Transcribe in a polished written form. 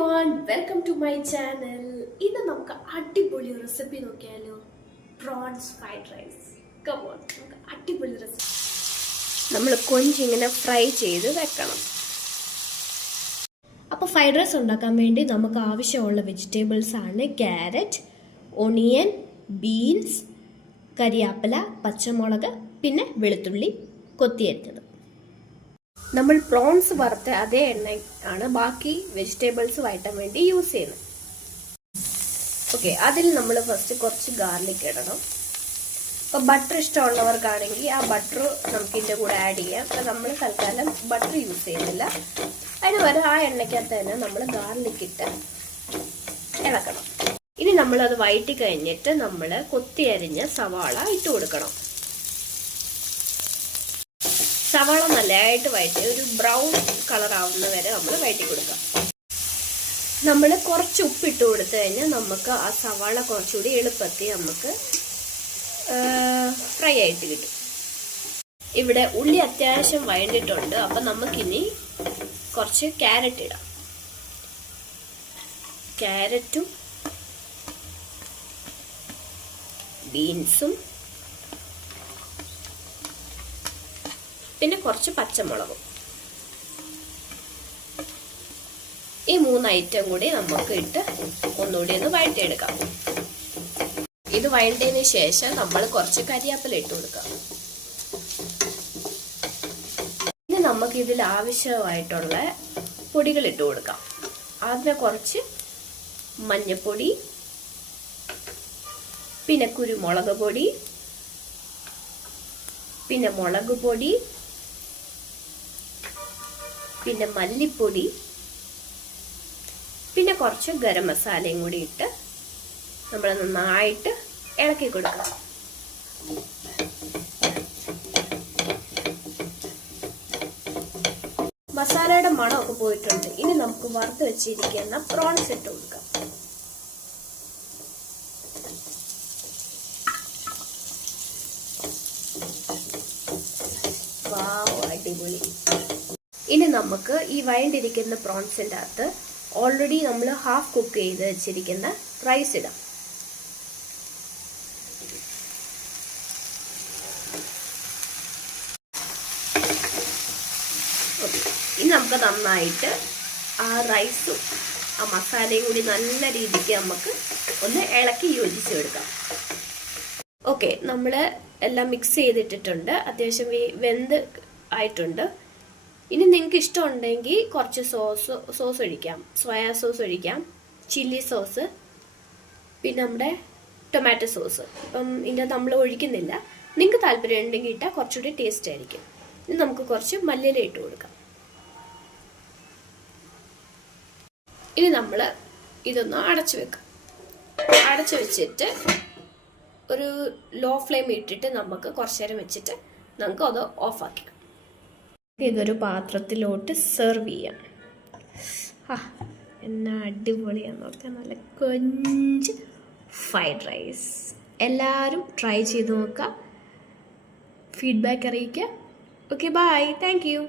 everyone, welcome to my channel. ഇന്ന് നമുക്ക് അടിപൊളി റെസിപ്പി നോക്കിയാലോ. Prawns fried rice. Come on, നമുക്ക് അടിപൊളി റെസിപ്പി. നമ്മൾ കൊഞ്ച് ഇങ്ങനെ ഫ്രൈ ചെയ്ത് വെക്കണം. അപ്പോൾ ഫ്രൈഡ് റൈസ് ഉണ്ടാക്കാൻ വേണ്ടി നമുക്ക് ആവശ്യമുള്ള വെജിറ്റബിൾസ് ആണ് ക്യാരറ്റ്, ഓണിയൻ, ബീൻസ്, കരിയാപ്പില, പച്ചമുളക്, പിന്നെ വെളുത്തുള്ളി കൊത്തിയരിഞ്ഞത്. നമ്മൾ പ്രോൺസ് വറുത്ത അതേ എണ്ണ ആണ് ബാക്കി വെജിറ്റബിൾസ് വഴറ്റാൻ വേണ്ടി യൂസ് ചെയ്യുന്നത്. ഓക്കെ, അതിൽ നമ്മൾ ഫസ്റ്റ് കുറച്ച് ഗാർലിക് ഇടണം. അപ്പോൾ ബട്ടർ ഇഷ്ടമുള്ളവർക്കാണെങ്കിൽ ആ ബട്ടർ നമുക്ക് ഇതിൻ്റെ കൂടെ ആഡ് ചെയ്യാം. അപ്പോൾ നമ്മൾ തൽക്കാലം ബട്ടർ യൂസ് ചെയ്യുന്നില്ല. അതിന് വരെ ആ എണ്ണയ്ക്കകത്ത് തന്നെ നമ്മൾ ഗാർലിക് ഇട്ട് ഇളക്കണം. ഇനി നമ്മളത് വഴറ്റി കഴിഞ്ഞിട്ട് നമ്മൾ കൊത്തി അരിഞ്ഞ സവാള ഇട്ട് കൊടുക്കണം. സവാള നല്ലതായിട്ട് വഴറ്റി ഒരു ബ്രൗൺ കളർ ആവുന്ന വരെ നമ്മൾ വഴറ്റി കൊടുക്കാം. നമ്മൾ കുറച്ച് ഉപ്പിട്ട് കൊടുത്തു കഴിഞ്ഞാൽ നമുക്ക് ആ സവാള കുറച്ചുകൂടി എളുപ്പത്തിൽ നമുക്ക് ഫ്രൈ ആയിട്ട് കിട്ടും. ഇവിടെ ഉള്ളി അത്യാവശ്യം വഴണ്ടിട്ടുണ്ട്. അപ്പം നമുക്കിനി കുറച്ച് ക്യാരറ്റ് ഇടാം. ക്യാരറ്റും ബീൻസും പിന്നെ കുറച്ച് പച്ചമുളകും, ഈ 3 ഐറ്റം കൂടി നമുക്ക് ഇട്ട് ഒന്നുകൂടി ഒന്ന് വഴറ്റിയെടുക്കാം. ഇത് വഴറ്റിയതിന് ശേഷം നമ്മൾ കുറച്ച് കരിയാപ്പില ഇട്ട് കൊടുക്കാം. ഇനി നമുക്ക് ഇതിൽ ആവശ്യമായിട്ടുള്ള പൊടികൾ ഇട്ട് കൊടുക്കാം. ആദ്യം കുറച്ച് മഞ്ഞൾപ്പൊടി, പിന്നെ കുരുമുളക് പൊടി, പിന്നെ മുളക് പൊടി, പിന്നെ മല്ലിപ്പൊടി, പിന്നെ കുറച്ച് ഗരം മസാലയും കൂടി ഇട്ട് നമ്മൾ നന്നായിട്ട് ഇളക്കി കൊടുക്കണം. മസാലയുടെ മണമൊക്കെ പോയിട്ടുണ്ട്. ഇനി നമുക്ക് വറുത്ത് വെച്ചിരിക്കുന്ന പ്രോൺസ് ഇട്ട് കൊടുക്കാം. അടിപൊളി. ഇനി നമുക്ക് ഈ വഴണ്ടിരിക്കുന്ന പ്രോൺസിൻ്റെ അകത്ത് ഓൾറെഡി നമ്മൾ ഹാഫ് കുക്ക് ചെയ്ത് വെച്ചിരിക്കുന്ന റൈസ് ഇടാം. ഇനി നമുക്ക് നന്നായിട്ട് ആ റൈസും ആ മസാലയും കൂടി നല്ല രീതിക്ക് നമുക്ക് ഒന്ന് ഇളക്കി യോജിച്ചെടുക്കാം. ഓക്കെ, നമ്മൾ എല്ലാം മിക്സ് ചെയ്തിട്ടിട്ടുണ്ട്. അത്യാവശ്യം വെന്ത് ആയിട്ടുണ്ട്. ഇനി നിങ്ങൾക്ക് ഇഷ്ടമുണ്ടെങ്കിൽ കുറച്ച് സോസ് ഒഴിക്കാം. സോയാ സോസ് ഒഴിക്കാം, ചില്ലി സോസ്, പിന്നെ നമ്മുടെ ടൊമാറ്റോ സോസ്. ഇപ്പം ഇതിൻ്റെ നമ്മൾ ഒഴിക്കുന്നില്ല. നിങ്ങൾക്ക് താല്പര്യം ഉണ്ടെങ്കിൽ ഇട്ടാൽ കുറച്ചുകൂടി ടേസ്റ്റ് ആയിരിക്കും. ഇനി നമുക്ക് കുറച്ച് മല്ലിയില ഇട്ട് കൊടുക്കാം. ഇനി നമ്മൾ ഇതൊന്ന് അടച്ചു വെക്കാം. അടച്ചു വെച്ചിട്ട് ഒരു ലോ ഫ്ലെയിം ഇട്ടിട്ട് നമുക്ക് കുറച്ച് നേരം വെച്ചിട്ട് നമുക്ക് അത് ഓഫാക്കി ഇതൊരു പാത്രത്തിലോട്ട് സെർവ് ചെയ്യാം. എന്നാ അടിപൊളിയാന്ന് നോക്കാം. നല്ല കൊഞ്ച് ഫ്രൈഡ് റൈസ്. എല്ലാവരും ട്രൈ ചെയ്ത് നോക്കുക, ഫീഡ്ബാക്ക് അറിയിക്കുക. Okay, bye, thank U.